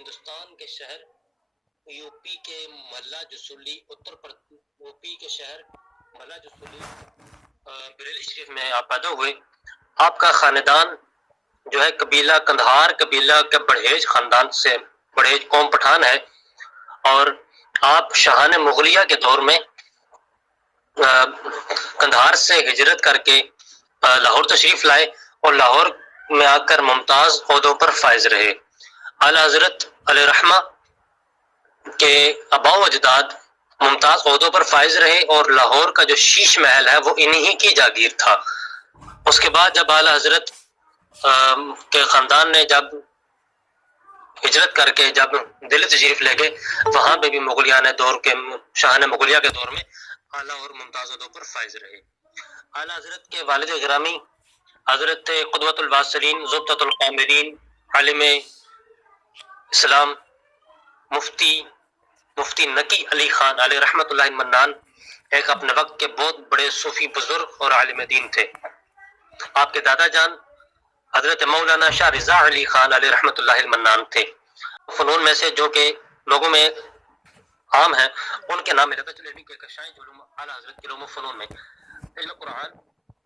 ہندوستان کے شہر U P کے ملا جسولی یو پی کے شہر ملا جسولی بریلی شریف میں آپ پیدا ہوئے. آپ کا خاندان جو ہے قبیلہ کندھار قبیلہ کے بڑھیج خاندان سے بڑھیج قوم پٹھان ہے، اور آپ شاہان مغلیہ کے دور میں کندھار سے ہجرت کر کے لاہور تشریف لائے اور لاہور میں آ کر ممتاز عہدوں پر فائز رہے. اعلیٰ حضرت علیہ رحمہ کے آباء و اجداد ممتاز عہدوں پر فائز رہے، اور لاہور کا جو شیش محل ہے وہ انہی کی جاگیر تھا. اس کے بعد جب اعلیٰ حضرت کے خاندان نے جب ہجرت کر کے جب دلی تشریف لے گئے، وہاں پہ بھی مغلیان دور کے شاہان مغلیہ کے دور میں اعلیٰ اور ممتاز عہدوں پر فائز رہے. اعلیٰ حضرت کے والد گرامی حضرت قدوۃ الواصلین ضبطۃ القامرین عالم اسلام مفتی نقی علی خان علیہ رحمۃ اللہ منان ایک اپنے وقت کے بہت بڑے صوفی بزرگ اور عالم دین تھے. آپ کے دادا جان حضرت مولانا شاہ رضا علی خان علیہ رحمۃ اللہ منان تھے. فنون میں سے جو کہ لوگوں میں عام ہیں ان کے نام میں لیتا چلے. علم کے کشائیں جو علوم اعلیٰ حضرت کے علوم و فنون میں علم قرآن،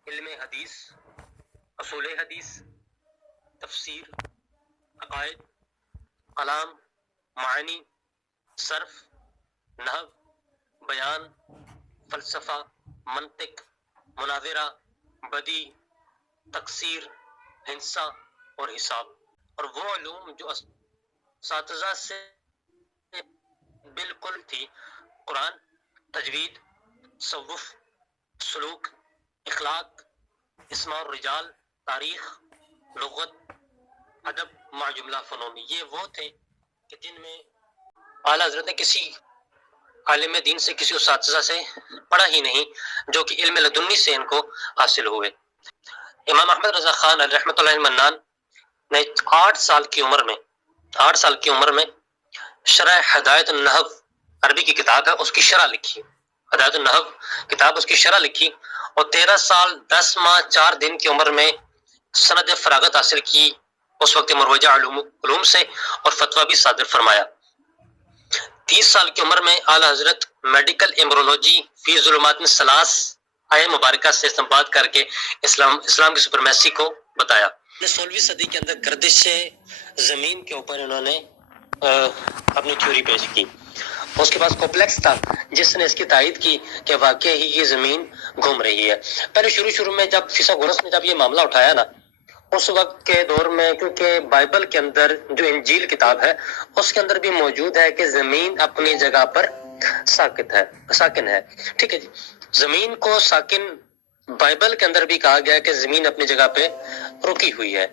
علم حدیث، اصول حدیث، تفسیر، عقائد، کلام، معانی، صرف، نحو، بیان، فلسفہ، منطق، مناظرہ، بدیع، تقصیر، ہندسہ اور حساب، اور وہ علوم جو اساتذہ سے بالکل تھی: قرآن، تجوید، تصوف، سلوک، اخلاق، اسماء الرجال، تاریخ، لغت، ادب مع جملہ فنون. یہ وہ تھے کہ جن میں اعلیٰ حضرت نے کسی عالم دین سے، کسی اساتذہ سے پڑھا ہی نہیں جو کہ علم لدنی سے ان کو حاصل ہوئے. امام احمد رضا خان علیہ رحمۃ اللہ منان نے 8 سال کی عمر میں شرح ہدایت النحو عربی کی کتاب ہے اس کی شرح لکھی. ہدایت النحو کتاب اس کی شرح لکھی، اور 13 سال 10 ماہ 4 دن کی عمر میں سند فراغت حاصل کی اس وقت مروجہ علوم سے، اور فتویٰ بھی صادر فرمایا. 30 سال کی عمر میں اعلیٰ حضرت میڈیکل ایمبرولوجی فی ظلمات الثلاث آیہ مبارکہ سے استنباط کر کے اسلام کی سپرمیسی کو بتایا. 16ویں صدی کے اندر گردش زمین کے اوپر انہوں نے اپنی تھیوری پیش کی. اس کے پاس کوپلیکس تھا جس نے اس کی تائید کی کہ واقعی ہی یہ زمین گھوم رہی ہے. پہلے شروع میں جب فیثاغورس نے جب یہ معاملہ اٹھایا نا، اس وقت کے دور میں، کیونکہ بائبل کے اندر جو انجیل کتاب ہے اس کے اندر بھی موجود ہے کہ زمین اپنی جگہ پر ساکن ہے. ٹھیک ہے جی، زمین کو ساکن بائبل کے اندر بھی کہا گیا کہ زمین اپنی جگہ پہ رکی ہوئی ہے.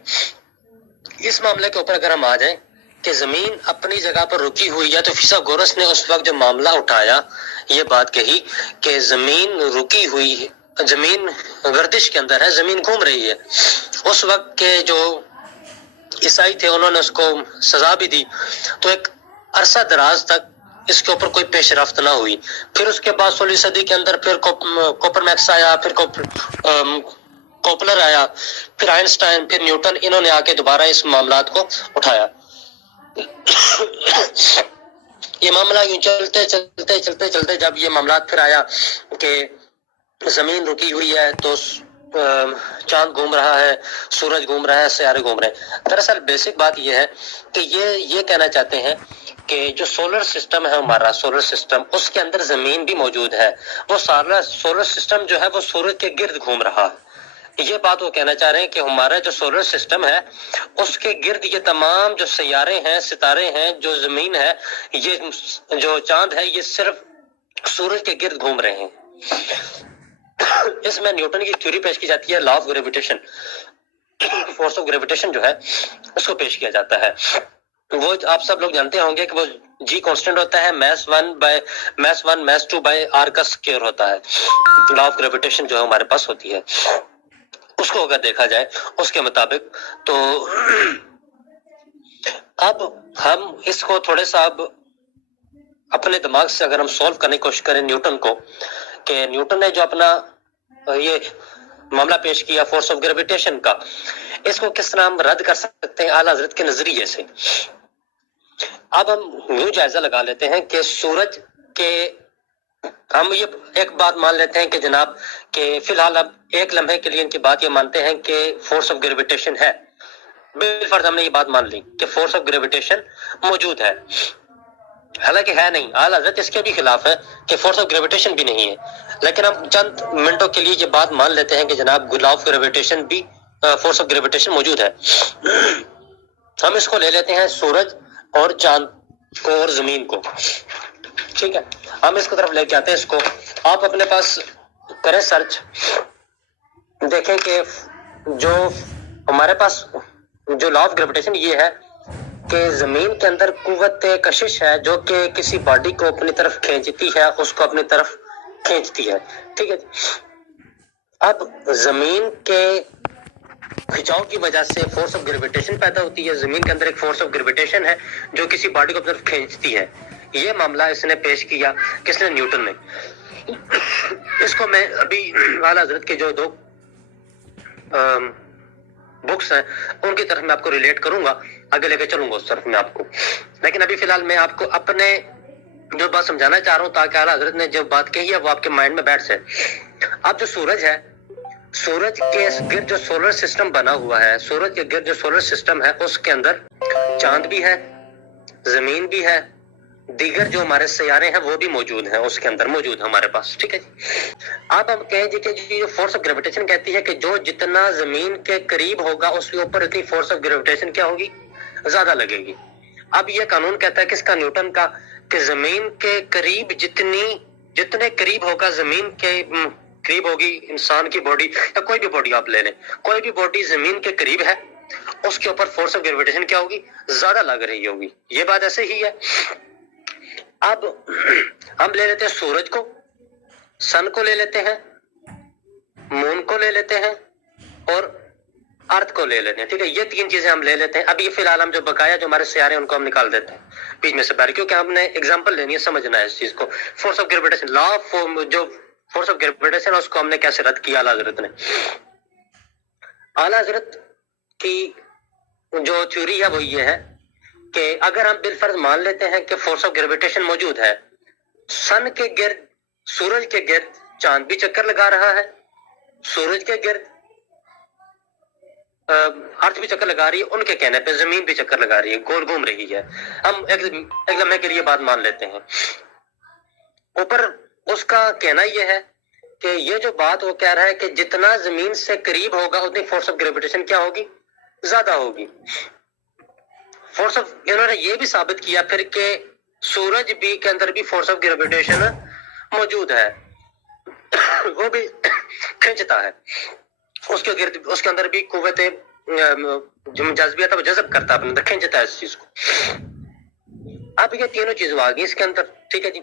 اس معاملے کے اوپر اگر ہم آ جائیں کہ زمین اپنی جگہ پر رکی ہوئی ہے، تو فیثاغورس نے اس وقت جو معاملہ اٹھایا یہ بات کہی کہ زمین رکی ہوئی ہے، زمین گردش کے اندر ہے، زمین گھوم رہی ہے. اس وقت کے جو عیسائی تھے انہوں نے اس کو سزا بھی دی، تو ایک عرصہ دراز تک اس کے اوپر کوئی پیش رفت نہ ہوئی. پھر اس کے بعد 16ویں صدی کے اندر پھر کوپرمیکس آیا، پھر کوپلر آیا، پھر آئنسٹائن، پھر نیوٹن، انہوں نے آ کے دوبارہ اس معاملات کو اٹھایا. یہ معاملہ یوں چلتے جب یہ معاملات پھر آیا کہ زمین رکی ہوئی ہے تو چاند گھوم رہا ہے، سورج گھوم رہا ہے، سیارے گھوم رہے ہیں. دراصل بیسک بات یہ ہے کہ یہ کہنا چاہتے ہیں کہ جو سولر سسٹم ہے ہمارا، سولر سسٹم، اس کے اندر زمین بھی موجود ہے. وہ سارا سولر سسٹم جو ہے وہ سورج کے گرد گھوم رہا ہے. یہ بات وہ کہنا چاہ رہے ہیں کہ ہمارا جو سولر سسٹم ہے اس کے گرد یہ تمام جو سیارے ہیں، ستارے ہیں، جو زمین ہے، یہ جو چاند ہے، یہ صرف سورج کے گرد گھوم رہے ہیں. اس میں نیوٹن کی تھیوری پیش کی جاتی ہے، law of gravitation, force of gravitation جو ہے اس کو پیش کیا جاتا ہے. وہ آپ سب لوگ جانتے ہوں گے کہ وہ جی کانسٹنٹ ہوتا ہے، میس 1 میس 2 بائی آر کا اسکوائر ہوتا ہے. لا آف گریویٹیشن جو ہے ہمارے پاس ہوتی ہے، اس کو اگر دیکھا جائے اس کے مطابق، تو اب ہم اس کو تھوڑے سا اب اپنے دماغ سے اگر ہم سولو کرنے کی کوشش کریں نیوٹن کو، کہ نیوٹن نے جو اپنا یہ معاملہ پیش کیا فورس آف گریویٹیشن کا، اس کو کس طرح ہم رد کر سکتے ہیں اعلیٰ حضرت کے نظریے سے. اب ہم یوں جائزہ لگا لیتے ہیں کہ سورج کے، ہم یہ ایک بات مان لیتے ہیں کہ جناب کہ فی الحال اب ایک لمحے کے لیے ان کی بات یہ مانتے ہیں کہ فورس آف گریویٹیشن ہے، بالفرض ہم نے یہ بات مان لی کہ فورس آف گریویٹیشن موجود ہے، حالانکہ ہے نہیں، اعلیٰ حضرت اس کے بھی خلاف ہے کہ فورس آف گریویٹیشن بھی نہیں ہے، لیکن ہم چند منٹوں کے لیے یہ بات مان لیتے ہیں کہ جناب لا آف گریویٹیشن بھی، فورس آف گریویٹیشن موجود ہے۔ ہم اس کو لے لیتے ہیں سورج اور چاند کو اور زمین کو، ٹھیک ہے، ہم اس کی طرف لے کے آتے ہیں اس کو۔ آپ اپنے پاس کریں سرچ، دیکھیں کہ جو ہمارے پاس جو لا آف گریویٹیشن یہ ہے کہ زمین کے اندر قوت کشش ہے جو کہ کسی باڈی کو اپنی طرف کھینچتی ہے، اس کو اپنی طرف کھینچتی ہے، ٹھیک ہے۔ اب زمین کے کھچاؤ کی وجہ سے فورس آف گریویٹیشن پیدا ہوتی ہے، زمین کے اندر ایک فورس آف گریویٹیشن ہے جو کسی باڈی کو اپنی طرف کھینچتی ہے۔ یہ معاملہ اس نے پیش کیا، کس نے؟ نیوٹن نے۔ اس کو میں ابھی اعلیٰ حضرت کے جو دو بکس ہیں ان کی طرف میں آپ کو ریلیٹ کروں گا، آگے لے کے چلوں گا اس طرف میں آپ کو، لیکن ابھی فی الحال میں آپ کو اپنے جو بات سمجھانا چاہ رہا ہوں تاکہ اعلیٰ حضرت نے جو بات کہی ہے وہ آپ کے مائنڈ میں بیٹھ جائے۔ اب جو سورج ہے، سورج کے گرد جو سولر سسٹم بنا ہوا ہے، سورج کے گرد جو سولر سسٹم ہے اس کے اندر چاند بھی ہے، زمین بھی ہے، دیگر جو ہمارے سیارے ہیں وہ بھی موجود ہیں، اس کے اندر موجود ہیں ہمارے پاس، ٹھیک ہے جی۔ اب ہم کہیں جی کہ جو فورس آف گریویٹیشن کہتی ہے کہ جو جتنا زمین کے قریب ہوگا اس کے اوپر اتنی فورس آف گریویٹیشن کیا ہوگی؟ زیادہ لگے گی۔ اب یہ قانون کہتا ہے کس کا؟ نیوٹن کا، کہ زمین کے قریب جتنے قریب ہوگا، زمین کے قریب ہوگی انسان کی باڈی یا کوئی بھی باڈی آپ لے لیں، کوئی بھی باڈی زمین کے قریب ہے اس کے اوپر فورس آف گریویٹیشن کیا ہوگی؟ زیادہ لگ رہی ہوگی۔ یہ بات ایسے ہی ہے۔ اب ہم لے لیتے ہیں سورج کو، سن کو لے لیتے ہیں، مون کو لے لیتے ہیں اور ارتھ کو لے لیتے ہیں، ٹھیک ہے، یہ تین چیزیں ہم لے لیتے ہیں۔ اب یہ فی الحال ہم جو بقایا جو ہمارے سیارے ہیں ان کو ہم نکال دیتے ہیں بیچ میں سے باہر، کیونکہ ہم نے اگزامپل لینی ہے، سمجھنا ہے اس چیز کو۔ Force of gravitation, law of جو فورس آف گریویٹیشن اس کو ہم نے کیسے رد کیا اعلیٰ حضرت نے؟ اعلیٰ حضرت کی جو تھیوری ہے وہ یہ ہے کہ اگر ہم بالفرض مان لیتے ہیں کہ فورس آف گریویٹیشن موجود ہے، سن کے گرد، سورج کے گرد چاند بھی چکر لگا رہا ہے، سورج کے گرد ارتھ بھی چکر لگا رہی ہے، ان کے کہنے پہ زمین بھی چکر لگا رہی ہے، گول گھوم رہی ہے۔ ہم ایک لمحے کے لیے بات مان لیتے ہیں۔ اوپر اس کا کہنا یہ ہے کہ یہ جو بات وہ کہہ رہا ہے کہ جتنا زمین سے قریب ہوگا اتنی فورس آف گریویٹیشن کیا ہوگی؟ زیادہ ہوگی۔ فورس آف، انہوں نے یہ بھی ثابت کیا پھر کہ سورج بھی کے اندر بھی فورس آف گریویٹیشن موجود ہے، وہ بھی کھینچتا ہے، اس کے گرد، اس کے اندر بھی قوت جو جذبیت ہے وہ جذب کرتا ہے اپنے اندر، کھینچتا ہے اس چیز کو۔ اب یہ تینوں چیزیں آ گئی اس کے اندر، ٹھیک ہے جی۔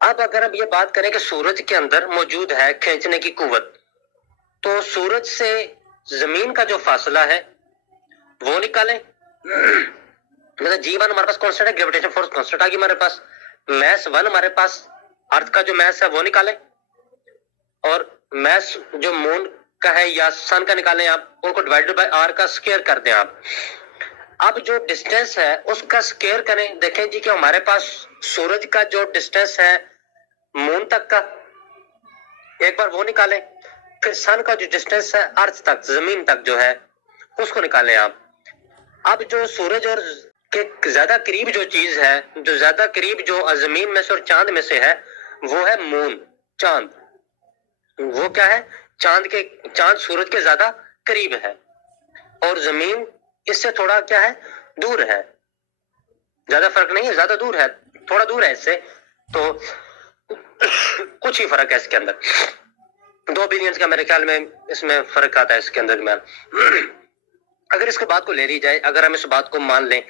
اب اگر ہم یہ بات کریں کہ سورج کے اندر موجود ہے کھینچنے کی قوت، تو سورج سے زمین کا جو فاصلہ ہے وہ نکالیں، مطلب جی ون ہمارے پاس کانسٹنٹ ہے، گریویٹیشن فورس کانسٹنٹ آ گئی ہمارے پاس، میس ون ہمارے پاس ارتھ کا جو میس ہے وہ نکالیں، اور میس جو مون کا ہے یا سن کا نکالیں آپ، ان کو ڈیوائڈ بائی آر کا اسکوائر کر دیں آپ۔ اب جو ڈسٹینس ہے اس کا اسکوائر کریں، دیکھیں جی کہ ہمارے پاس سورج کا جو ڈسٹینس ہے مون تک کا، ایک بار وہ نکالیں، پھر سن کا جو ڈسٹینس ہے ارتھ تک، زمین تک جو ہے اس کو نکالیں آپ۔ اب جو سورج اور کے زیادہ قریب جو چیز ہے، جو زیادہ قریب جو زمین میں سے اور چاند میں سے ہے وہ ہے مون، چاند۔ وہ کیا ہے؟ چاند سورج کے زیادہ قریب ہے اور زمین اس سے تھوڑا کیا ہے؟ دور ہے، زیادہ فرق نہیں ہے، زیادہ دور ہے، تھوڑا دور ہے اس سے، تو کچھ ہی فرق ہے اس کے اندر، 2 بلینز کا میرے خیال میں اس میں فرق آتا ہے اس کے اندر میں۔ اگر اس کے بات کو لے لی جائے، اگر ہم اس بات کو مان لیں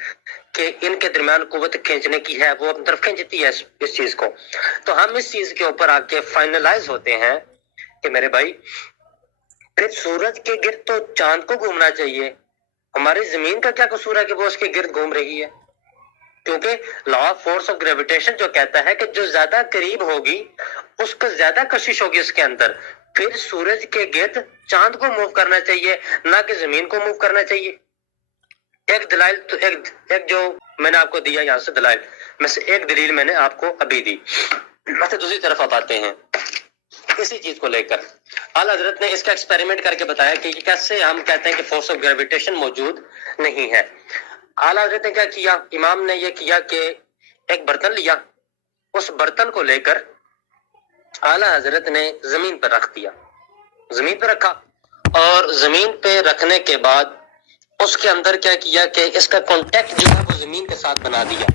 کہ ان کے درمیان قوت کھینچنے کی ہے، وہ اپنی طرف کھینچتی ہے اس چیز کو، تو ہم اس چیز کے اوپر آ کے فائنلائز ہوتے ہیں کہ میرے بھائی پھر سورج کے گرد تو چاند کو گھومنا چاہیے، ہماری زمین کا کیا قصور ہے کہ وہ اس کے گرد گھوم رہی ہے؟ کیونکہ law of force of gravitation جو کہتا ہے کہ جو زیادہ قریب ہوگی اس کو زیادہ کشش ہوگی اس کے اندر، پھر سورج کے گرد چاند کو موو کرنا چاہیے، نہ کہ زمین کو موو کرنا چاہیے۔ ایک دلائل تو ایک جو میں نے آپ کو دیا یہاں سے دلائل میں سے ایک دلیل میں نے آپ کو ابھی دی. اچھا دوسری طرف آپ آتے ہیں اسی چیز کو لے کر اعلیٰ حضرت نے اس کا ایکسپیریمنٹ کر کے بتایا کہ کیسے ہم کہتے ہیں کہ فورس آف گریویٹیشن موجود نہیں ہے. اعلیٰ حضرت نے کیا کیا؟ امام نے یہ کیا کہ ایک برتن لیا، اس برتن کو لے کر اعلیٰ حضرت نے زمین پر رکھ دیا، زمین پہ رکھا، اور زمین پہ رکھنے کے بعد اس کے اندر کیا کیا کہ اس کا کانٹیکٹ جو ہے وہ زمین کے ساتھ بنا دیا.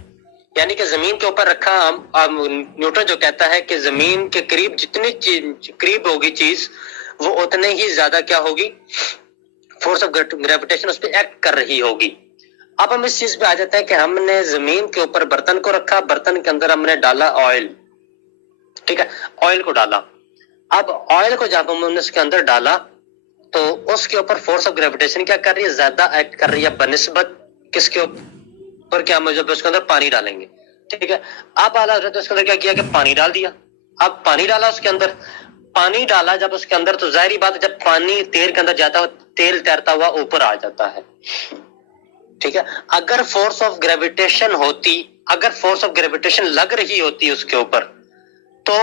یعنی کہ زمین کے اوپر رکھا. نیوٹن جو کہتا ہے کہ زمین کے قریب جتنی قریب ہوگی چیز وہ اتنے ہی زیادہ کیا ہوگی، فورس آف گریویٹیشن اس پہ ایکٹ کر رہی ہوگی. اب ہم اس چیز پہ آ جاتے ہیں کہ ہم نے زمین کے اوپر برتن کو رکھا، برتن کے اندر ہم نے ڈالا آئل، ٹھیک ہے، آئل کو ڈالا. اب آئل کو جب ہم نے اس کے اندر ڈالا تو اس کے اوپر فورس آف گریویٹیشن کیا کر رہی ہے؟ زیادہ ایکٹ کر رہی ہے بنسبت کس کے اوپر کہ ہم جب اس کے اندر پانی ڈالیں گے. ٹھیک ہے، اب اعلیٰ حضرت نے اس کے اندر کیا کیا کہ پانی ڈال دیا. اب پانی ڈالا اس کے اندر، پانی ڈالا جب اس کے اندر تو ظاہری بات ہے جب پانی تیل کے اندر جاتا ہے تیل تیرتا ہوا اوپر آ جاتا ہے. ٹھیک ہے، اگر فورس آف گریویٹیشن ہوتی، اگر فورس آف گریویٹیشن لگ رہی ہوتی اس کے اوپر تو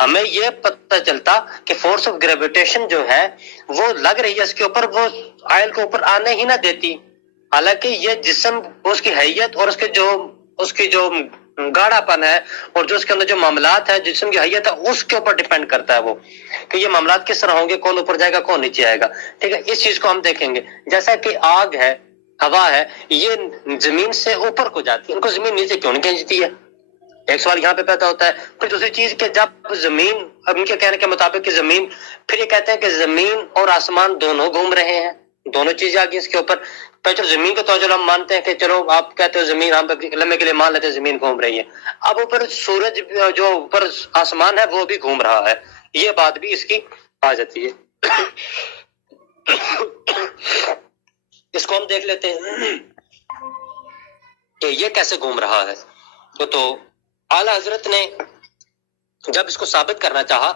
ہمیں یہ پتہ چلتا کہ فورس آف گریویٹیشن جو ہے وہ لگ رہی ہے اس کے اوپر، وہ آئل کو اوپر آنے ہی نہ دیتی. حالانکہ یہ جسم اس کی حیت اور اس کی جو گاڑھا پن ہے اور جو اس کے اندر جو معاملات ہے جسم کی حیت ہے اس کے اوپر ڈیپینڈ کرتا ہے وہ کہ یہ معاملات کس طرح ہوں گے، کون اوپر جائے گا کون نیچے آئے گا. ٹھیک ہے، اس چیز کو ہم دیکھیں گے. جیسا کہ آگ ہے، ہوا ہے، یہ زمین سے اوپر کو جاتی ہے، ان کو زمین نیچے کیوں نہیں کھینچتی ہے؟ ایک سوال یہاں پہ پیدا ہوتا ہے. پھر دوسری چیز کہ جب زمین، اب ان کے کہنے کے مطابق کہ زمین، پھر یہ کہتے ہیں کہ زمین اور آسمان دونوں گھوم رہے ہیں، دونوں چیزیں آ گئی اس کے اوپر. پھر زمین کو تو چلو ہم مانتے ہیں کہ چلو آپ کہتے ہو زمین، ہم لمحے کے لیے مان لیتے ہیں زمین گھوم رہی ہے. اب اوپر سورج جو اوپر آسمان ہے وہ بھی گھوم رہا ہے، یہ بات بھی اس کی آ جاتی ہے. اس کو ہم دیکھ لیتے ہیں کہ یہ کیسے گھوم رہا ہے. تو اعلیٰ حضرت نے جب اس کو ثابت کرنا چاہا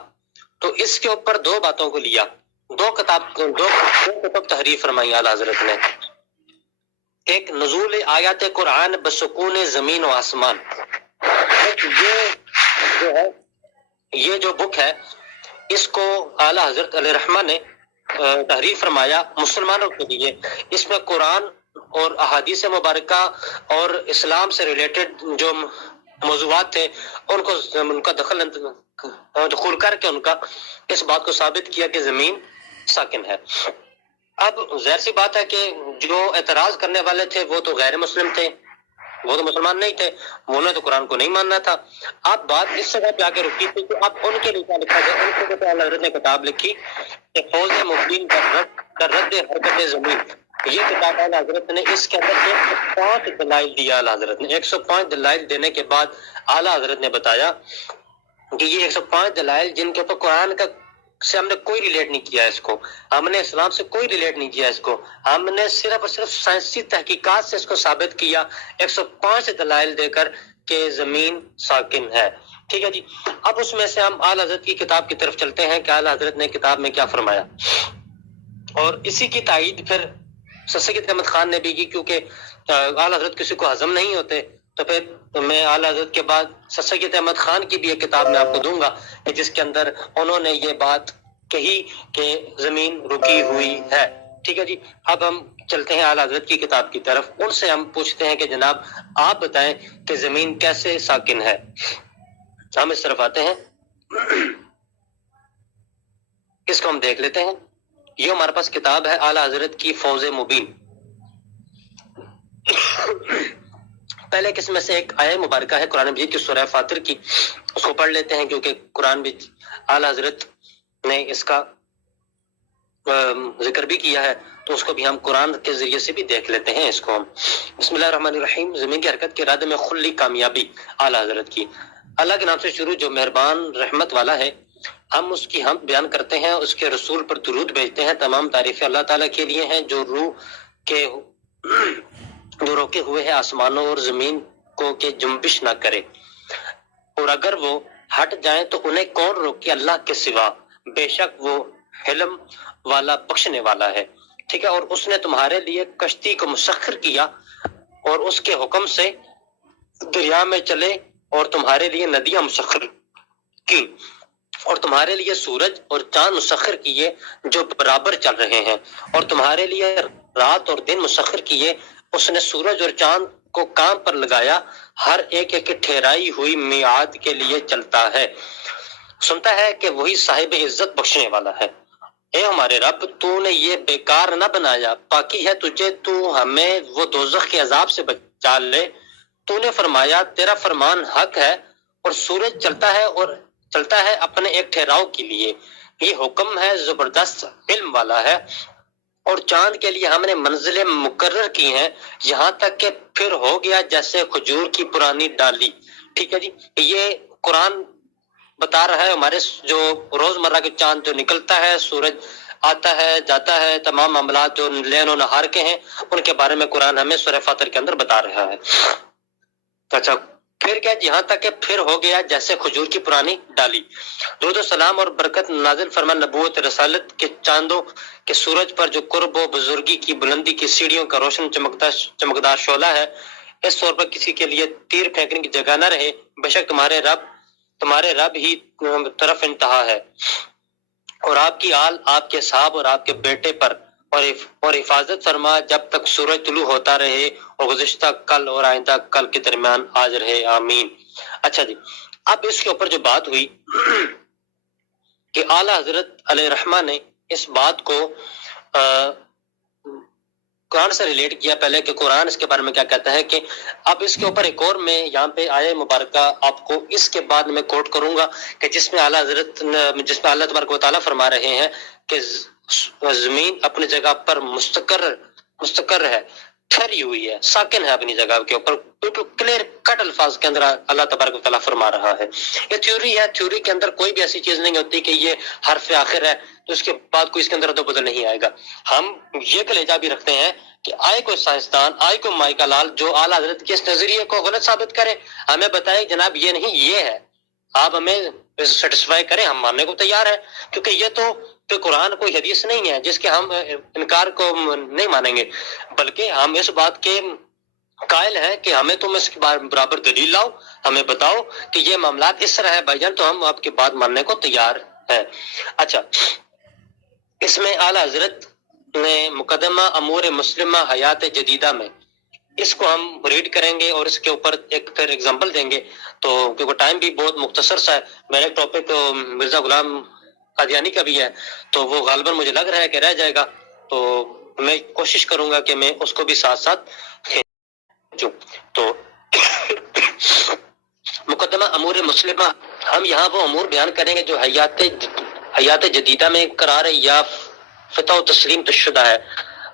تو اس کے اوپر دو باتوں کو لیا، دو کتب تحریر فرمائی اعلیٰ حضرت نے. ایک نزول آیات قرآن بسکون زمین و آسمان، یہ جو بک ہے اس کو اعلیٰ حضرت علیہ رحمہ نے تحریر فرمایا مسلمانوں کے لیے. اس میں قرآن اور احادیث مبارکہ اور اسلام سے ریلیٹڈ جو موضوعات تھے ان کا دخول کر کے ان کا اس بات کو ثابت کیا کہ زمین ساکن ہے. اب ظاہر سی بات ہے کہ جو اعتراض کرنے والے تھے وہ تو غیر مسلم تھے، وہ تو مسلمان نہیں تھے، انہوں نے تو قرآن کو نہیں ماننا تھا. اب بات اس جگہ پہ آ کے رکی تھی کہ اب ان کے لیے کیا لکھا گیا. ان کے لیے اعلیٰ حضرت نے کتاب لکھی کہ فوز مبین کا رد حرکت زمین. یہ کتاب اعلیٰ حضرت نے اس کے اندر 105 دلائل دیا. اعلیٰ حضرت نے 105 دلائل دینے کے بعد اعلیٰ حضرت نے بتایا کہ یہ 105 دلائل جن کے اوپر قرآن کا سے ہم نے کوئی ریلیٹ نہیں کیا اس کو، ہم نے اسلام سے کوئی ریلیٹ نہیں کیا اس کو، ہم نے صرف اور صرف سائنسی تحقیقات سے اس کو ثابت کیا 105 دلائل دے کر کہ زمین ساکن ہے. ٹھیک ہے جی. اب اس میں سے ہم اعلیٰ حضرت کی کتاب کی طرف چلتے ہیں کہ اعلیٰ حضرت نے کتاب میں کیا فرمایا، اور اسی کی تائید پھر سر سید احمد خان نے بھی کی. کیونکہ اعلیٰ حضرت کسی کو ہضم نہیں ہوتے تو پھر میں اعلیٰ حضرت کے بعد سر سید احمد خان کی بھی ایک کتاب میں آپ کو دوں گا جس کے اندر انہوں نے یہ بات کہی کہ زمین رکی ہوئی ہے. ٹھیک ہے جی. اب ہم چلتے ہیں اعلیٰ حضرت کی کتاب کی طرف، ان سے ہم پوچھتے ہیں کہ جناب آپ بتائیں کہ زمین کیسے ساکن ہے. ہم اس طرف آتے ہیں، اس کو ہم دیکھ لیتے ہیں. یہ ہمارے پاس کتاب ہے اعلیٰ حضرت کی فوز مبین. پہلے قسم میں سے ایک آیہ مبارکہ ہے قرآن مجید کی سورہ فاطر کی، اس کو پڑھ لیتے ہیں کیونکہ قرآن بھی اعلیٰ حضرت نے اس کا ذکر بھی کیا ہے تو اس کو بھی ہم قرآن کے ذریعے سے بھی دیکھ لیتے ہیں. اس کو ہم بسم اللہ الرحمن الرحیم. زمین کی حرکت کے ارادے میں کھلی کامیابی اعلیٰ حضرت کی. اللہ کے نام سے شروع جو مہربان رحمت والا ہے. ہم اس کی حمد بیان کرتے ہیں، اس کے رسول پر درود بھیجتے ہیں. تمام تعریفیں اللہ تعالیٰ کے لیے ہیں جو روکے ہوئے ہے آسمانوں اور زمین کو کہ جنبش نہ کرے، اور اگر وہ ہٹ جائیں تو انہیں کون روکے اللہ کے سوا. بے شک وہ حلم والا بخشنے والا ہے. ٹھیک ہے. اور اس نے تمہارے لیے کشتی کو مسخر کیا اور اس کے حکم سے دریا میں چلے اور تمہارے لیے ندیاں مسخر کی اور تمہارے لیے سورج اور چاند مسخر کیے جو برابر چل رہے ہیں اور تمہارے لیے رات اور دن مسخر کیے. اس نے سورج اور چاند کو کام پر لگایا، ہر ایک ایک ٹھہرائی ہوئی میعاد کے لیے چلتا ہے. سنتا ہے کہ وہی صاحب عزت بخشنے والا ہے. اے ہمارے رب، تو نے یہ بیکار نہ بنایا، پاکی ہے تجھے، تو ہمیں وہ دوزخ کے عذاب سے بچا لے. تو نے فرمایا تیرا فرمان حق ہے، اور سورج چلتا ہے اپنے ایک ٹھہراؤ کے لیے. یہ حکم ہے زبردست علم والا ہے. اور چاند کے لیے ہم نے منزلیں مقرر کی ہیں، یہاں تک کہ پھر ہو گیا جیسے کھجور کی پرانی ڈالی. ٹھیک ہے جی، یہ قرآن بتا رہا ہے ہمارے جو روزمرہ کے چاند جو نکلتا ہے، سورج آتا ہے جاتا ہے، تمام معاملات جو لین و نہار کے ہیں ان کے بارے میں قرآن ہمیں سورہ فاطر کے اندر بتا رہا ہے. اچھا، پھر کیا، یہاں تک کہ پھر ہو گیا جیسے کھجور کی پرانی ڈالی. درود و سلام اور برکت نازل فرما نبوت رسالت کے چاندوں کے سورج پر جو قرب و بزرگی کی بلندی کی سیڑھیوں کا روشن چمکدار شعلہ ہے، اس طور پر کسی کے لیے تیر پھینکنے کی جگہ نہ رہے. بے شک تمہارے رب ہی طرف انتہا ہے. اور آپ کی آل، آپ کے صحاب اور آپ کے بیٹے پر اور حفاظت فرما جب تک سورج طلوع ہوتا رہے اور گزشتہ کل اور آئندہ کل کے درمیان آج رہے، آمین. اچھا جی، اب اس کے اوپر جو بات ہوئی کہ اعلیٰ حضرت علیہ رحمہ نے اس بات کو قرآن سے ریلیٹ کیا پہلے کہ قرآن اس کے بارے میں کیا کہتا ہے. کہ اب اس کے اوپر ایک اور میں یہاں پہ آیہ مبارکہ آپ کو اس کے بعد میں کوٹ کروں گا کہ جس میں اللہ تبارک و تعالیٰ فرما رہے ہیں کہ زمین اپنی جگہ پر مستقر ہے، ٹھہری ہوئی ہے، ساکن ہے اپنی جگہ کے اوپر. بالکل کلیئر کٹ الفاظ کے اندر اللہ تبارک و تعالیٰ فرما رہا ہے. یہ تھیوری ہے، تھیوری کے اندر کوئی بھی ایسی چیز نہیں ہوتی کہ یہ حرف آخر ہے تو اس کے بعد کوئی اس کے اندر ادو بدل نہیں آئے گا. ہم یہ کلیجہ بھی رکھتے ہیں کہ آئے کوئی سائنسدان، آئے کوئی مائکا لال جو اعلیٰ حضرت کے اس نظریے کو غلط ثابت کرے، ہمیں بتائے جناب یہ نہیں یہ ہے، آپ ہمیں سیٹسفائی کریں، ہم ماننے کو تیار ہیں. کیونکہ یہ تو کہ قرآن کوئی حدیث نہیں ہے جس کے ہم انکار کو نہیں مانیں گے، بلکہ ہم اس بات کے قائل ہیں کہ ہمیں تم اس کے برابر دلیل لاؤ، ہمیں بتاؤ کہ یہ معاملات اس طرح ہے بھائی جان، تو ہم آپ کی بات ماننے کو تیار ہیں. اچھا، اس میں اعلیٰ حضرت نے مقدمہ امور مسلمہ حیات جدیدہ میں اس کو ہم ریڈ کریں گے اور اس کے اوپر ایک پھر اگزامپل دیں گے. تو کیونکہ ٹائم بھی بہت مختصر سا ہے، میرا ایک ٹاپک مرزا غلام قادیانی کا بھی ہے تو وہ غالباً مجھے لگ رہا ہے کہ رہ جائے گا، تو میں کوشش کروں گا کہ میں اس کو بھی ساتھ ساتھ کھینچوں. تو مقدمہ امور مسلمہ، ہم یہاں وہ امور بیان کریں گے جو حیات جدیدہ میں قرار یا فتح و تسلیم شدہ ہے،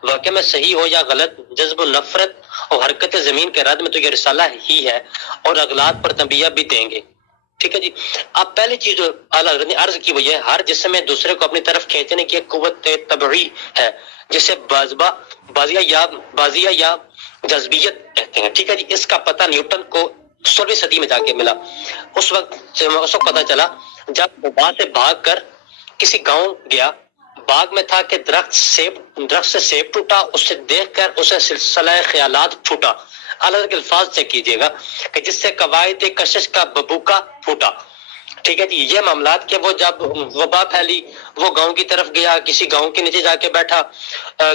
واقع میں صحیح ہو یا غلط، جذب و نفرت اور حرکت زمین کے رد میں تو یہ رسالہ ہی ہے، اور اغلاط پر تنبیہ بھی دیں گے. ٹھیک ہے جی. اب پہلی چیز جو اعلیٰ حضرت نے عرض کی وہ یہ، ہر جسم میں دوسرے کو اپنی طرف کھینچنے کی ایک قوت طبعی ہے جسے بازیہ یا جذبیت کہتے ہیں. ٹھیک ہے جی. اس کا پتہ نیوٹن کو 16ویں صدی میں جا کے ملا. اس وقت پتہ چلا جب وہ وہاں سے بھاگ کر کسی گاؤں گیا، باغ میں تھا کہ درخت سے سیب ٹوٹا، اسے دیکھ کر اسے سلسلہ خیالات پھوٹا. الگ الفاظ چیک کیجیے گا کہ جس سے قواعد کشش کا ببوکا پھوٹا. ٹھیک ہے جی. یہ معاملات کہ وہ جب وبا پھیلی، وہ گاؤں کی طرف گیا، کسی گاؤں کے نیچے جا کے بیٹھا،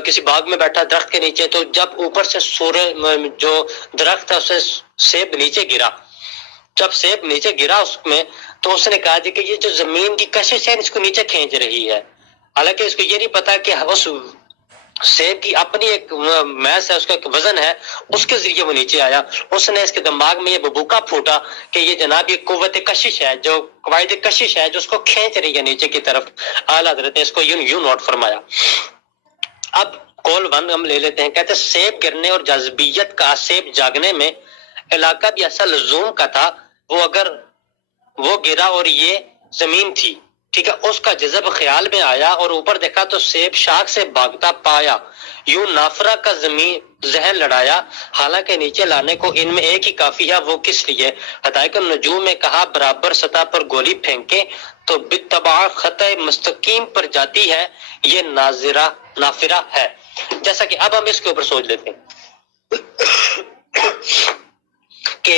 کسی باغ میں بیٹھا درخت کے نیچے، تو جب اوپر سے جو درخت ہے اسے سیب نیچے گرا، جب سیب نیچے گرا اس میں، تو اس نے کہا جی کہ یہ جو زمین کی کشش ہے اس کو نیچے کھینچ رہی ہے. حالانکہ اس کو یہ نہیں پتا کہ اس سیب کی اپنی ایک میس ہے، اس کا ایک وزن ہے، اس کے ذریعے وہ نیچے آیا. اس نے اس کے دماغ میں یہ ببوکا پھوٹا کہ یہ جناب یہ قوت کشش ہے، جو قواعد کشش ہے جو اس کو کھینچ رہی ہے نیچے کی طرف. اعلیٰ حضرت نے اس کو یوں نوٹ فرمایا. اب کول 1 ہم لے لیتے ہیں. کہتے ہیں سیب گرنے اور جاذبیت کا سیب جاگنے میں علاقہ بھی ایسا لزوم کا تھا، وہ اگر وہ گرا اور یہ زمین تھی، ٹھیک ہے، اس کا جذب خیال میں آیا اور اوپر دیکھا تو سیب شاخ سے بھاگتا پایا. یوں نافرہ کا ذہن لڑایا، حالانکہ نیچے لانے کو ان میں ایک ہی کافی ہے، وہ کس لیے؟ حدائق النجوم میں کہا برابر سطح پر گولی پھینکے تو بالطبع خط مستقیم پر جاتی ہے، یہ نافرہ ہے. جیسا کہ اب ہم اس کے اوپر سوچ لیتے ہیں کہ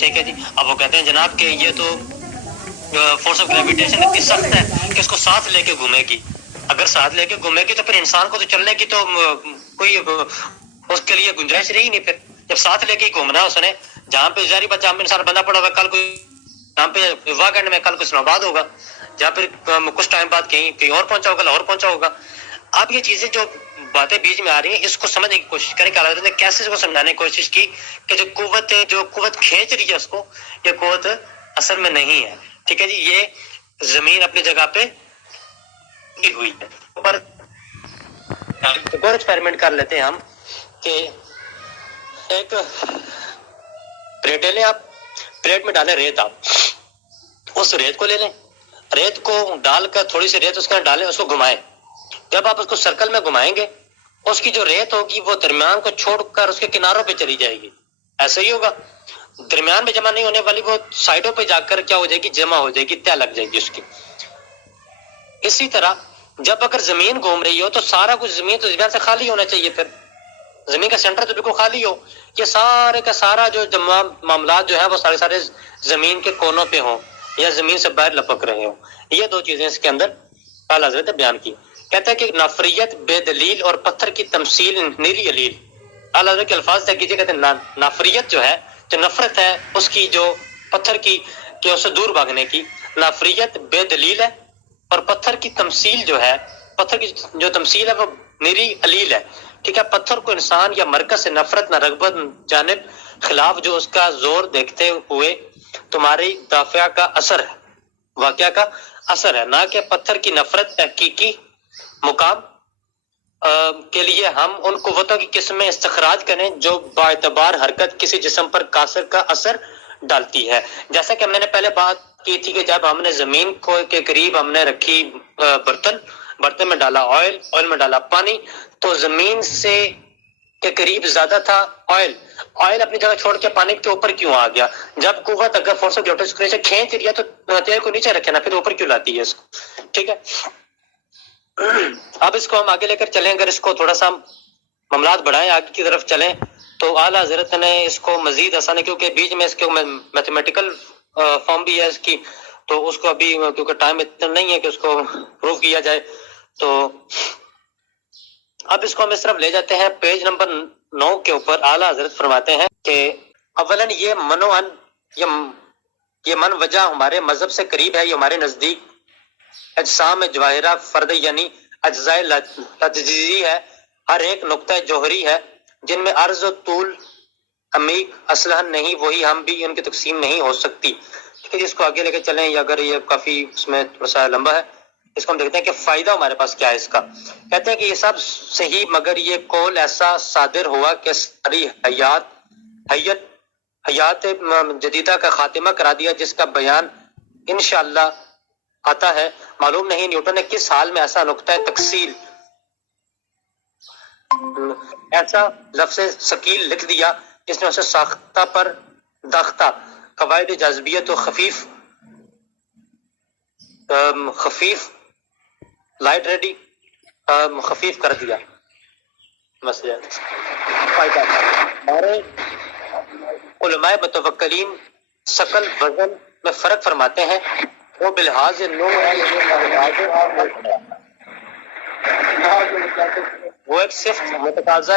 ٹھیک ہے جی. اب وہ کہتے ہیں جناب کہ یہ تو فورس آف گریویٹیشن اتنی سخت ہے کہ اس کو ساتھ لے کے گھومے گی. اگر ساتھ لے کے گھومے گی تو پھر انسان کو تو چلنے کی تو کوئی اس کے لیے گنجائش رہی نہیں. پھر جب ساتھ لے کے ہی گھومنا ہے اس نے, جہاں پہ ظاہری بات جہاں پہ انسان بندہ پڑا ہوا کل کوئی جہاں پہ واگنڈ میں کل کو اسلام آباد ہوگا, جہاں پھر کچھ ٹائم بعد کہیں اور پہنچا ہوگا, لاہور پہنچا ہوگا. اب یہ چیزیں جو باتیں بیچ میں آ رہی ہیں اس کو سمجھنے کی کوشش کریں کہ اللہ نے کیسے اس کو سمجھانے کی کوشش کی کہ جو قوت کھینچ رہی ہے اس کو, یہ قوت اصل میں نہیں ہے. ٹھیک ہے جی, یہ زمین اپنی جگہ پہ ہوئی ہے. پر ایک اور ایکسپیریمنٹ کر لیتے ہیں ہم کہ ایک پلیٹ لے لیں آپ, پلیٹ میں ڈالیں ریت, آپ اس ریت کو لے لیں, ریت کو ڈال کر تھوڑی سی ریت اس کے اندر ڈالیں, اس کو گھمائیں. جب آپ اس کو سرکل میں گھمائیں گے اس کی جو ریت ہوگی وہ درمیان کو چھوڑ کر اس کے کناروں پہ چلی جائے گی. ایسا ہی ہوگا, درمیان میں جمع نہیں ہونے والی وہ سائڈوں پہ جا کر کیا ہو جائے گی, جمع ہو جائے گی, تہ لگ جائے گی اس کی. اسی طرح جب اگر زمین گھوم رہی ہو تو سارا کچھ زمین تو زمین سے خالی ہونا چاہیے, پھر زمین کا سینٹر تو بالکل خالی ہو. یہ سارے کا سارا جو معاملات جو ہے وہ سارے زمین کے کونوں پہ ہوں یا زمین سے باہر لپک رہے ہوں. یہ دو چیزیں اس کے اندر اعلیٰ حضرت نے بیان کی. کہتا ہے کہ نافریت بے دلیل اور پتھر کی تمثیل نیری علیل. اعلیٰ حضرت کے الفاظ طے کیجیے, کہتے ہیں نافریت جو ہے, جو نفرت ہے اس کی, جو پتھر کی کہ اسے دور بھاگنے کی, نافریت بے دلیل ہے, اور پتھر کی تمثیل جو ہے, پتھر کی جو تمثیل ہے وہ نیری علیل ہے. ٹھیک ہے, پتھر کو انسان یا مرکز سے نفرت نہ رغبت جانب خلاف جو اس کا زور دیکھتے ہوئے تمہاری دافعہ کا اثر ہے, واقعہ کا اثر ہے, نہ کہ پتھر کی نفرت تحقیقی مقام کے لیے ہم ان قوتوں کی قسمیں استخراج کریں جو باعتبار حرکت کسی جسم پر کاثر کا اثر ڈالتی ہے. جیسا کہ میں نے پہلے بات کی تھی کہ جب ہم نے زمین کو کے قریب ہم نے رکھی برتن میں ڈالا آئل میں ڈالا پانی, تو زمین سے کے قریب زیادہ تھا آئل اپنی جگہ چھوڑ کے پانی کے اوپر کیوں آ گیا؟ جب قوت اگر فورس آف گریویٹیشن سے کھینچ رہی ہے تو تیل کو نیچے رکھے نا, پھر اوپر کیوں لاتی ہے اس کو؟ ٹھیک ہے, اب اس کو ہم آگے لے کر چلیں, اگر اس کو تھوڑا سا معاملات بڑھائیں, آگے کی طرف چلیں, تو اعلیٰ حضرت نے اس کو مزید آسان ہے, کیونکہ بیچ میں اس کے میتھمیٹیکل فارم بھی ہے اس کی, تو اس کو ابھی کیونکہ ٹائم اتنا نہیں ہے کہ اس کو پروف کیا جائے, تو اب اس کو ہم اس طرف لے جاتے ہیں. پیج نمبر 9 کے اوپر اعلیٰ حضرت فرماتے ہیں کہ اولاً یہ من وجہ ہمارے مذہب سے قریب ہے, یہ ہمارے نزدیک اجسام جواہرہ فرد یعنی اجزائے لجزی ہے, ہر ایک نقطہ جوہری ہے جن میں عرض و طول عمیق اصلاً نہیں, وہی ہم بھی ان کی تقسیم نہیں ہو سکتی. ٹھیک ہے, اس کو آگے لے کے چلیں, یا اگر یہ کافی اس میں تھوڑا سا لمبا ہے, اس کو ہم دیکھتے ہیں کہ فائدہ ہمارے پاس کیا ہے اس کا. کہتے ہیں کہ یہ سب صحیح, مگر یہ قول ایسا صادر ہوا کہ ساری حیات جدیدہ کا خاتمہ کرا دیا, جس کا بیان انشاءاللہ آتا ہے. معلوم نہیں نیوٹن نے کس حال میں ایسا نقطہ تکسیل, ایسا لفظ ثقیل لکھ دیا جس نے اسے ساختہ پر داختہ قواعد جاذبیت و خفیف لائٹ ریڈی خفیف کر دیا. ہمارے علماء متوکلین ثقل وزن میں فرق فرماتے ہیں, وہ بلحاظ وہ ایک صفت متقاضہ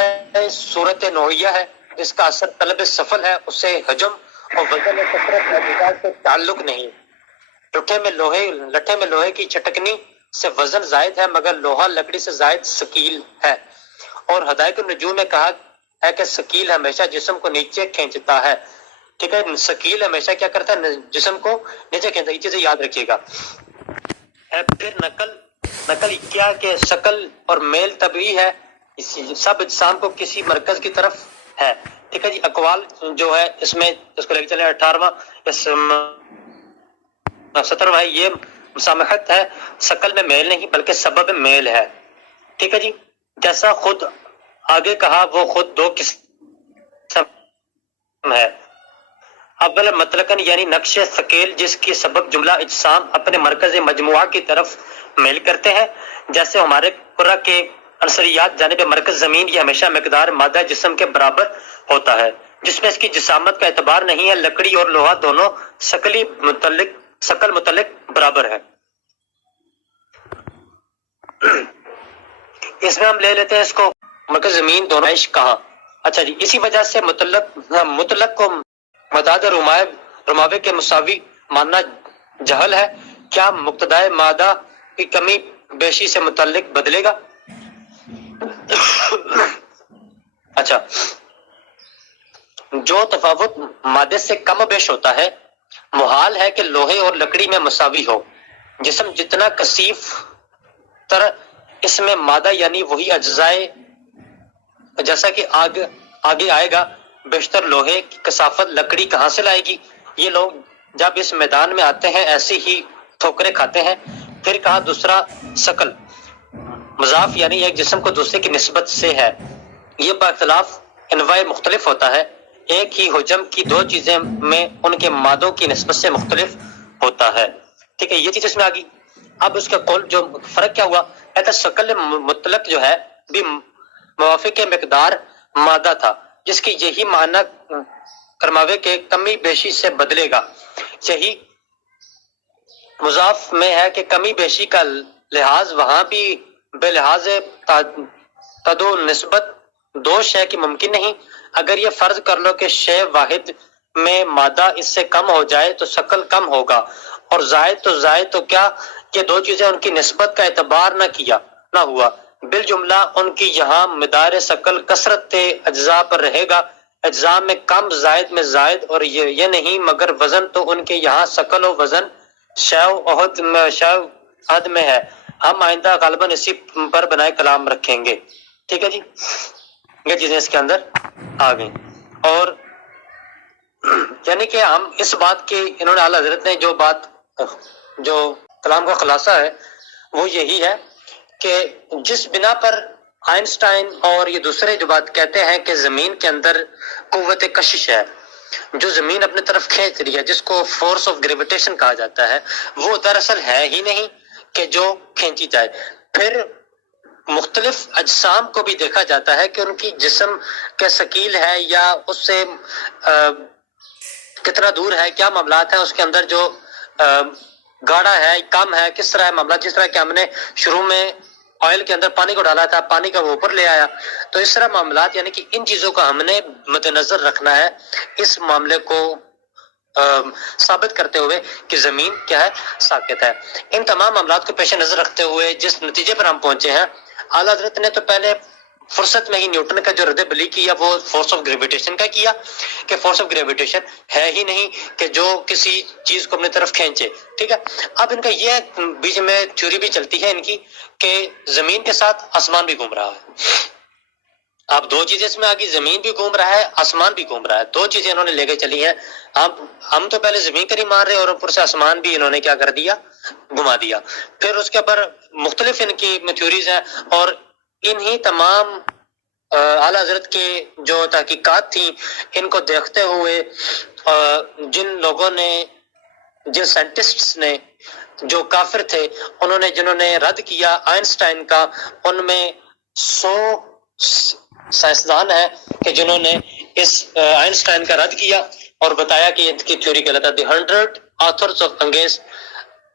صورت نوعیہ ہے جس کا اثر طلب سفل ہے, اس سے حجم اور وزن کثرت مزاج سے تعلق نہیں. لٹھے میں لوہے کی چٹکنی سے وزن زائد ہے, مگر لوہا لکڑی سے زائد ثقیل ہے. اور ہدایت النجوم میں کہا ہے کہ ثقیل ہمیشہ جسم کو نیچے کھینچتا ہے. ٹھیک ہے, ثقیل ہمیشہ کیا کرتا ہے, جسم کو نیچے کھینچتا ہے. یہ چیزیں یاد رکھیے گا. پھر نقل کیا کہ شکل اور میل طبعی ہے, سب اجسام کو کسی مرکز کی طرف ہے. ٹھیک ہے جی, اقوال جو ہے اس میں اس کو لے کے چلے 18واں 17واں ہے, یہ مسامحت ہے, شکل میں میل نہیں بلکہ سبب میل ہے. ٹھیک ہے جی, جیسا خود آگے کہا وہ خود دو قسم ہے. اول مطلقاً یعنی نقش ثقیل جس کی سبب جملہ اجسام اپنے مرکز مجموعہ کی طرف میل کرتے ہیں, جیسے ہمارے قرہ کے عنصریات جانب مرکز زمین یہ ہمیشہ مقدار مادہ جسم کے برابر ہوتا ہے. جس میں اس کی جسامت کا اعتبار نہیں ہے، لکڑی اور لوہا دونوں شکل متعلق برابر ہے۔ اس میں ہم لے لیتے ہیں اس کو مگر زمین دونوں عیش کہاں۔ اچھا جی، اسی وجہ سے مطلق کو مداد رماوے کے مساوی ماننا جہل ہے۔ کیا مقتدائے مادہ کی کمی بیشی سے متعلق بدلے گا؟ اچھا، جو تفاوت مادے سے کم و بیش ہوتا ہے، محال ہے کہ لوہے اور لکڑی میں مساوی ہو۔ جسم جتنا کثیف تر اس میں مادہ یعنی وہی اجزائے، جیسا کہ آگے آئے گا، بیشتر لوہے کی کثافت لکڑی کہاں سے لائے گی؟ یہ لوگ جب اس میدان میں آتے ہیں ایسی ہی ٹھوکریں کھاتے ہیں۔ پھر کہا دوسرا شکل مضاف یعنی ایک جسم کو دوسرے کی نسبت سے ہے، یہ باختلاف انواع مختلف ہوتا ہے۔ ایک ہی حجم کی دو چیزیں میں ان کے مادوں کی نسبت سے مختلف ہوتا ہے۔ ٹھیک ہے، یہ چیز اس میں آگئی۔ اب اس کا قول جو فرق کیا ہوا، کہتا شکل مطلق جو ہے بھی موافق مقدار مادہ تھا، جس کی یہی معنی کرماوے کے کمی بیشی سے بدلے گا۔ یہی مضاف میں ہے کہ کمی بیشی کا لحاظ وہاں بھی بے لحاظ تدو نسبت دو شے کی ممکن نہیں۔ اگر یہ فرض کر لو کہ شے واحد میں مادہ اس سے کم ہو جائے تو شکل کم ہوگا، اور زائد تو کیا یہ دو چیزیں ان کی نسبت کا اعتبار نہ ہوا۔ بالجملہ ان کی یہاں مدار شکل کثرت اجزاء پر رہے گا، اجزاء میں کم زائد میں زائد، اور یہ نہیں مگر وزن تو ان کے یہاں شکل و وزن عہد میں ہے۔ ہم آئندہ غالباً اسی پر بنائے کلام رکھیں گے۔ ٹھیک ہے جی، یہ چیزیں اس کے اندر آ گئیں، اور یعنی کہ ہم اس بات کی انہوں نے اعلیٰ حضرت نے جو کلام کا خلاصہ ہے وہ یہی ہے کہ جس بنا پر آئنسٹائن اور یہ دوسرے جو بات کہتے ہیں کہ زمین کے اندر قوت کشش ہے، جو زمین اپنے طرف کھینچ رہی ہے، جس کو فورس آف گریویٹیشن کہا جاتا ہے، وہ دراصل ہے ہی نہیں کہ جو کھینچی جائے۔ پھر مختلف اجسام کو بھی دیکھا جاتا ہے کہ ان کی جسم کے ثقیل ہے یا اس سے کتنا دور ہے، کیا معاملات ہیں اس کے اندر، جو گاڑا ہے کم ہے، کس طرح ہے معاملات۔ جس طرح کہ ہم نے شروع میں آئل کے اندر پانی کو ڈالا تھا، پانی کا وہ اوپر لے آیا، تو اس طرح معاملات، یعنی کہ ان چیزوں کا ہم نے مد نظر رکھنا ہے اس معاملے کو ثابت کرتے ہوئے کہ زمین کیا ہے، ساکت ہے۔ ان تمام معاملات کو پیش نظر رکھتے ہوئے جس نتیجے پر ہم پہنچے ہیں، اعلیٰ حضرت نے تو پہلے فرصت میں ہی نیوٹن کا جو رد بلی کیا وہ فورس آف گریویٹیشن کا کیا کہ فورس آف گریویٹیشن ہے ہی نہیں کہ جو کسی چیز کو اپنے طرف کھینچے۔ ٹھیک ہے، اب ان کا یہ بیچ میں تھیوری بھی چلتی ہے ان کی کہ زمین کے ساتھ آسمان بھی گھوم رہا ہے۔ اب دو چیزیں اس میں آگی، زمین بھی گھوم رہا ہے، آسمان بھی گھوم رہا ہے، دو چیزیں انہوں نے لے کے چلی ہیں۔ اب ہم تو پہلے زمین کا ہی مان رہے اور اوپر سے آسمان بھی انہوں نے کیا کر دیا، گھما دیا۔ پھر اس کے اوپر مختلف ان کی تھیوریز ہیں، اور انہی تمام اعلیٰ حضرت کے جو تحقیقات تھیں ان کو دیکھتے ہوئے جن لوگوں نے، جن سائنٹسٹس نے جو کافر تھے، جنہوں نے رد کیا آئنسٹائن کا، ان میں 100 سائنسدان ہیں کہ جنہوں نے اس آئنسٹائن کا رد کیا اور بتایا کہ ان کی تھیوری غلط ہے۔ دی 100 آتھرز آف انگیز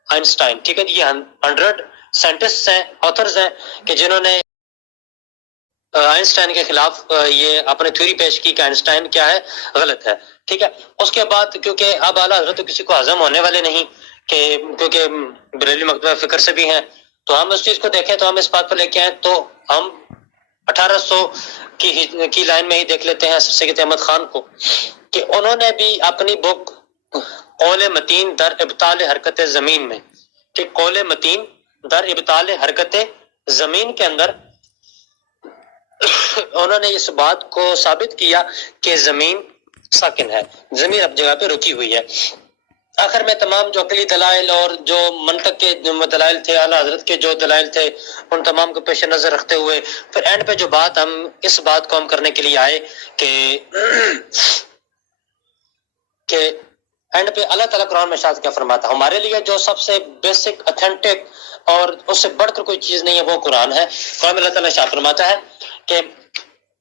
آئنسٹائن۔ ٹھیک ہے جی، یہ 100 سائنٹسٹ ہیں، آتھرز ہیں کہ جنہوں نے آئنسٹائن کے خلاف یہ اپنے تھیوری پیش کی کہ آئنسٹائن کیا ہے، غلط ہے۔ ٹھیک ہے، اس کے بعد کیونکہ اب اعلیٰ حضرت کسی کو ہضم ہونے والے نہیں، کہ کیونکہ بریلوی مکتبہ فکر سے بھی ہیں، تو ہم اس چیز کو دیکھیں تو ہم اس بات پر لے کے آئیں تو ہم 1800 کی لائن میں ہی دیکھ لیتے ہیں سید احمد خان کو، کہ انہوں نے بھی اپنی بک قول متین در ابطال حرکت زمین میں، کہ قول متین در ابطال حرکت زمین کے اندر انہوں نے اس بات کو ثابت کیا کہ زمین ساکن ہے، زمین اب جگہ پہ رکی ہوئی ہے۔ آخر میں تمام جو عقلی دلائل اور جو منطق کے دلائل تھے، اعلیٰ حضرت کے جو دلائل تھے، ان تمام کو پیش نظر رکھتے ہوئے پھر اینڈ پہ جو بات ہم اس بات کو ہم کرنے کے لیے آئے کہ اینڈ پہ اللہ تعالیٰ قرآن میں ارشاد کیا فرماتا ہے، ہمارے لیے جو سب سے بیسک اتھینٹک اور اس سے بڑھ کر کوئی چیز نہیں ہے وہ قرآن ہے۔ قرآن میں اللہ تعالیٰ ارشاد فرماتا ہے کہ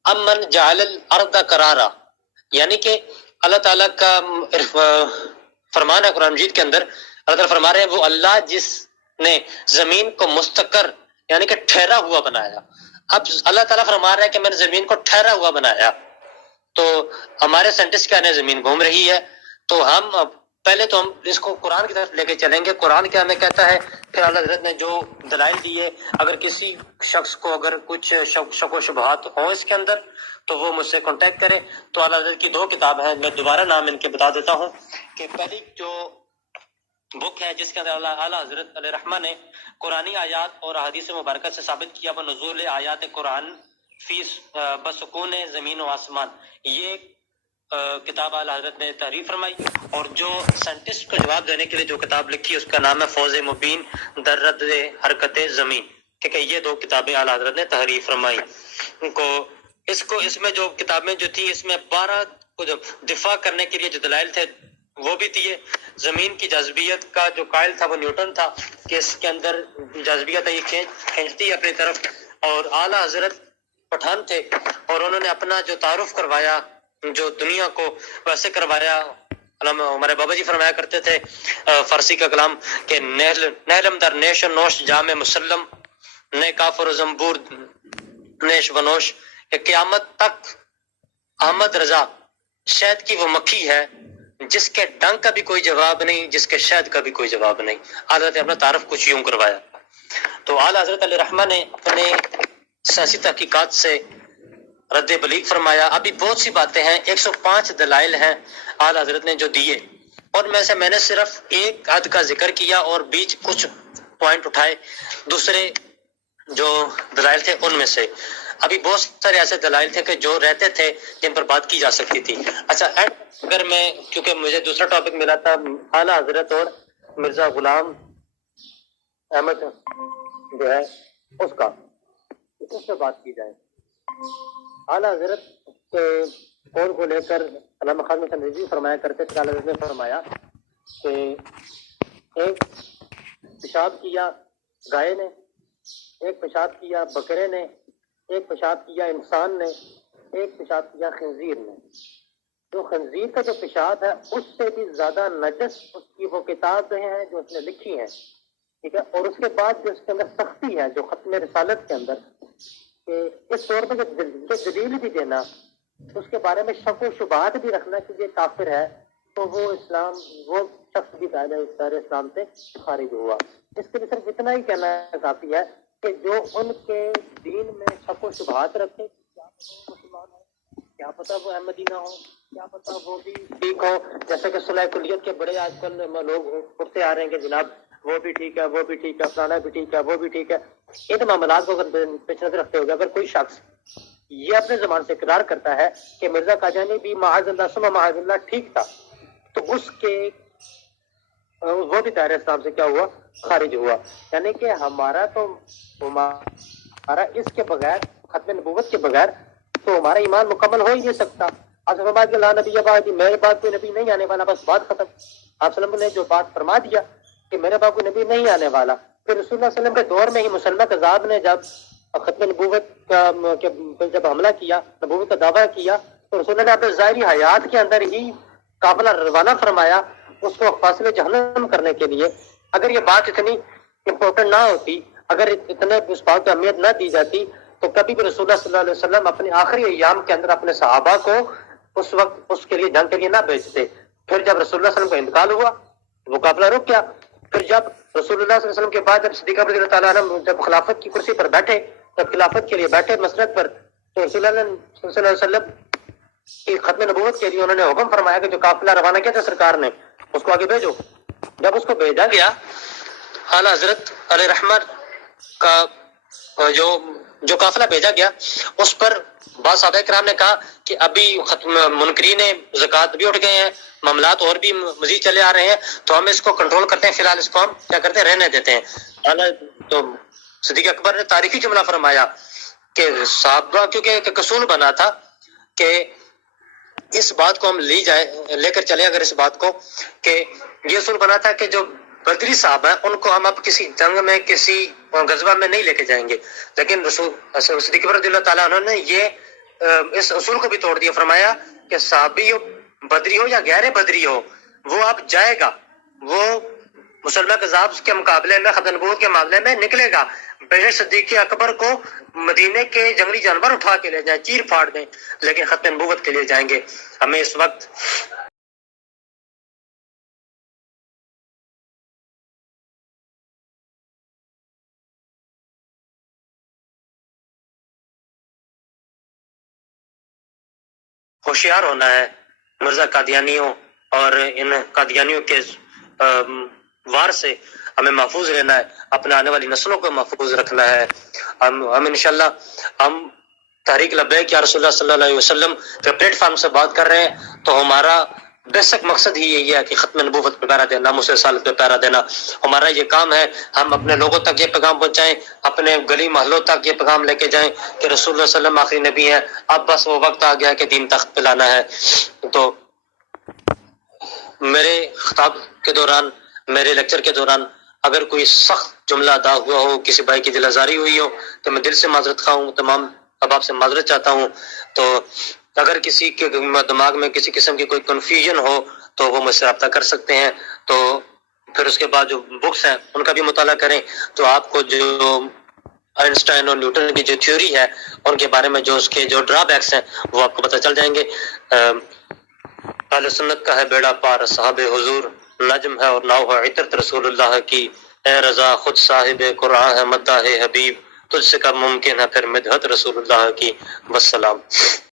امن جعل الارض قرارا، یعنی کہ اللہ تعالیٰ کا فرمان ہے قرآن مجید کے اندر، اللہ تعالیٰ فرما رہے ہیں وہ اللہ جس نے زمین کو مستقر یعنی کہ ٹھہرا ہوا بنایا. اب اللہ تعالیٰ فرما رہا ہے کہ میں نے زمین کو ٹھہرا ہوا بنایا، تو ہمارے سائنٹسٹ کیا ہے زمین گھوم رہی ہے، تو ہم پہلے تو ہم اس کو قرآن کی طرف لے کے چلیں گے. قرآن کیا ہمیں کہتا ہے، پھر اللہ حضرت نے جو دلائل دیے، اگر کسی شخص کو اگر کچھ شک و شبہات ہوں اس کے اندر تو وہ مجھ سے کانٹیکٹ کرے. تو اللہ حضرت کی 2 کتاب ہیں، میں دوبارہ نام ان کے بتا دیتا ہوں کہ پہلی جو بک ہے جس کے اندر اعلیٰ حضرت علیہ رحمہ نے قرآنی آیات اور احادیث مبارکہ سے ثابت کیا وہ نزول آیات قرآن فی بسکون زمین و آسمان، یہ کتاب اعلیٰ حضرت نے تحریر فرمائی. اور جو سائنٹسٹ کو جواب دینے کے لیے جو کتاب لکھی اس کا نام ہے فوز مبین در رد حرکت زمین. ٹھیک ہے، یہ 2 کتابیں اعلیٰ حضرت نے تحریر فرمائی. اس میں جو کتابیں جو تھی اس میں 12 کو جو دفاع کرنے کے لیے جو دلائل تھے وہ بھی دیے. زمین کی جاذبیت کا جو قائل تھا وہ نیوٹن تھا کہ اس کے اندر جاذبیت ہے یہ کھینچتی ہے اپنی طرف. اور اعلیٰ حضرت پٹھان تھے اور انہوں نے اپنا جو تعارف کروایا جو دنیا کو ویسے کروایا. ہمارے بابا جی فرمایا کرتے تھے فارسی کا کلام کہ نیلم در نیش و نوش جام مسلم نے کافر و زمبور نیش و نوش، کہ قیامت تک احمد رضا شہد کی وہ مکھی ہے جس کے ڈنگ کا بھی کوئی جواب نہیں، جس کے شہد کا بھی کوئی جواب نہیں. حضرت نے اپنا تعارف کچھ یوں کروایا. تو اعلیٰ حضرت علیہ رحمہ نے اپنے سیاسی تحقیقات سے رد بلیغ فرمایا. ابھی بہت سی باتیں ہیں، 105 دلائل ہیں اعلیٰ حضرت نے جو دیے، اور میں نے صرف ایک حد کا ذکر کیا اور بیچ کچھ پوائنٹ اٹھائے دوسرے جو دلائل تھے ان میں سے. ابھی بہت سارے ایسے دلائل تھے کہ جو رہتے تھے جن پر بات کی جا سکتی تھی. اچھا اگر میں کیونکہ مجھے دوسرا ٹاپک ملا تھا اعلیٰ حضرت اور مرزا غلام احمد جو ہے اس کا، اس پہ بات کی جائے. اعلیٰ حضرت کے قول کو لے کر علامہ خازن حسین رضوی فرمایا کرتے تھے، اعلیٰ حضرت نے فرمایا کہ ایک پیشاب کیا گائے نے، ایک پیشاب کیا بکرے نے، ایک پیشاب کیا انسان نے، ایک پیشاب کیا خنزیر نے. جو خنزیر کا جو پیشاب ہے اس سے بھی زیادہ نجس اس کی وہ کتاب ہیں جو اس نے لکھی ہیں. ٹھیک ہے، اور اس کے بعد جو اس کے اندر سختی ہے جو ختم رسالت کے اندر کہ اس طور پہ جو دلیل بھی دینا اس کے بارے میں شک و شبہات بھی رکھنا کہ یہ کافر ہے تو وہ شخص بھی قاعدہ اسلام سے خارج ہوا. اس کے لیے صرف اتنا ہی کہنا کافی ہے کہ جو ان کے دین میں شک و شبہات رکھے، کیا پتہ وہ مسلمان ہو، کیا پتہ وہ احمدی نہ ہو، کیا پتہ وہ بھی ٹھیک ہو. جیسے کہ صلح کلیت کے بڑے آج کل لوگ اٹھتے آ رہے ہیں کہ جناب وہ بھی ٹھیک ہے، وہ بھی ٹھیک ہے، فلانا بھی ٹھیک ہے، وہ بھی ٹھیک ہے. ان معاملات کو اگر پیش نظر رکھتے ہوئے اگر کوئی شخص یہ اپنے زبان سے اقرار کرتا ہے کہ مرزا قادیانی بھی معاذ اللہ ثم معاذ اللہ ٹھیک تھا تو اس کے وہ بھی دائرہ اسلام سے کیا ہوا، خارج ہوا. یعنی کہ ہمارا اس کے بغیر ختم نبوت کے بغیر تو ہمارا ایمان مکمل ہو ہی نہیں سکتا. آپ فرمایا کہ لا نبی بعدی، میرے بعد کوئی نبی نہیں آنے والا، بس بات ختم. آپ صلی اللہ علیہ وسلم نے جو بات فرما دیا کہ میرے بعد کوئی نبی نہیں آنے والا، پھر رسول اللہ صلی اللہ علیہ وسلم کے دور میں ہی مسلمہ کذاب نے جب ختم نبوت کا جب حملہ کیا، نبوت کا دعویٰ کیا، تو رسول اللہ نے اپنے ظاہری حیات کے اندر ہی قافلہ روانہ فرمایا اس کو فاصلے جہنم کرنے کے لیے. اگر یہ بات اتنی امپورٹنٹ نہ ہوتی، اگر اتنے اس بات کو اہمیت نہ دی جاتی تو کبھی بھی رسول اللہ صلی اللہ علیہ وسلم اپنے آخری ایام کے اندر اپنے صحابہ کو اس وقت اس کے لیے جنگ کے لیے نہ بھیجتے. پھر جب رسول اللہ صلی اللہ علیہ وسلم کا انتقال ہوا وہ قافلہ رک گیا. پھر جب رسول اللہ صلی اللہ علیہ وسلم کے بعد جب صدیق رضی اللہ تعالیٰ عنہ جب خلافت کی کرسی پر بیٹھے، جب خلافت کے لیے بیٹھے مسند پر، تو رسول اللہ صلی اللہ علیہ وسلم کی ختم نبوت کے لیے انہوں نے حکم فرمایا کہ جو قافلہ روانہ کیا تھا سرکار نے اس کو آگے بھیجو. جب اس کو بھیجا گیا، اعلیٰ حضرت علیہ رحمت کا جو قافلہ بھیجا گیا اس پر بعض صحابہ کرام نے کہا کہ ابھی منکرین زکوٰۃ بھی اٹھ گئے ہیں، معاملات اور بھی مزید چلے آ رہے ہیں، تو ہم اس کو کنٹرول کرتے ہیں، فی الحال اس کو ہم کیا کرتے ہیں، رہنے دیتے ہیں. تو صدیق اکبر نے تاریخی جملہ فرمایا کہ صحابہ کیونکہ ایک قصول بنا تھا کہ اس بات کو ہم لے کر چلیں، اگر اس بات کو کہ یہ اصول بنا تھا کہ جو بدری صاحب ہیں ان کو ہم اب کسی جنگ میں کسی غزوہ میں نہیں لے کے جائیں گے، لیکن رسول صدیق رضی اللہ تعالیٰ عنہ نے یہ اس اصول کو بھی توڑ دیا. فرمایا کہ صحابی ہو، بدری ہو یا غیر بدری ہو، وہ اب جائے گا، وہ مسلمہ کذاب کے مقابلے میں، ختم نبوت کے معاملے میں نکلے گا۔ بے صدیق اکبر کو مدینے کے جنگلی جانور اٹھا کے لے جائیں، چیر پھاڑ دیں، لیکن ختم نبوت کے لیے جائیں گے۔ ہمیں اس وقت ہوشیار ہونا ہے، مرزا قادیانیوں اور ان قادیانیوں کے وار سے ہمیں محفوظ رہنا ہے، اپنے آنے والی نسلوں کو محفوظ رکھنا ہے۔ ہم انشاءاللہ ہم تحریک لبیک یا رسول اللہ صلی اللہ علیہ وسلم کے پلیٹ فارم سے بات کر رہے ہیں، تو ہمارا بیسک مقصد ہی یہی ہے کہ ختم نبوت پہ پیرا دینا، ناموس رسالت پہ پیرا دینا۔ ہمارا یہ کام ہے، ہم اپنے لوگوں تک یہ پیغام پہنچائیں، اپنے گلی محلوں تک یہ پیغام لے کے جائیں کہ رسول اللہ صلی اللہ علیہ وسلم آخری نبی ہیں، اب بس وہ وقت آ گیا ہے کہ دین تخت پہ لانا ہے۔ تو میرے خطاب کے دوران، میرے لیکچر کے دوران اگر کوئی سخت جملہ ادا ہوا ہو، کسی بھائی کی دل آزاری ہوئی ہو، تو میں دل سے معذرت خواہ ہوں، تمام احباب سے معذرت چاہتا ہوں۔ تو اگر کسی کے دماغ میں کسی قسم کی کوئی کنفیوژن ہو تو وہ مجھ سے رابطہ کر سکتے ہیں۔ تو پھر اس کے بعد جو بکس ہیں ان کا بھی مطالعہ کریں، تو آپ کو جو آئنسٹائن اور نیوٹن کی جو تھیوری ہے ان کے بارے میں جو اس کے جو ڈرا بیکس ہیں وہ آپ کو پتہ چل جائیں گے۔ اہل سنت کا ہے بیڑا پار، صحاب حضور نجم ہے اور ناؤ ہے عطرت رسول اللہ کی، اے رضا خود صاحب قرآن ہے مداح حبیب، تجھ سے کب ممکن ہے پھر مدحت رسول اللہ کی۔ والسلام۔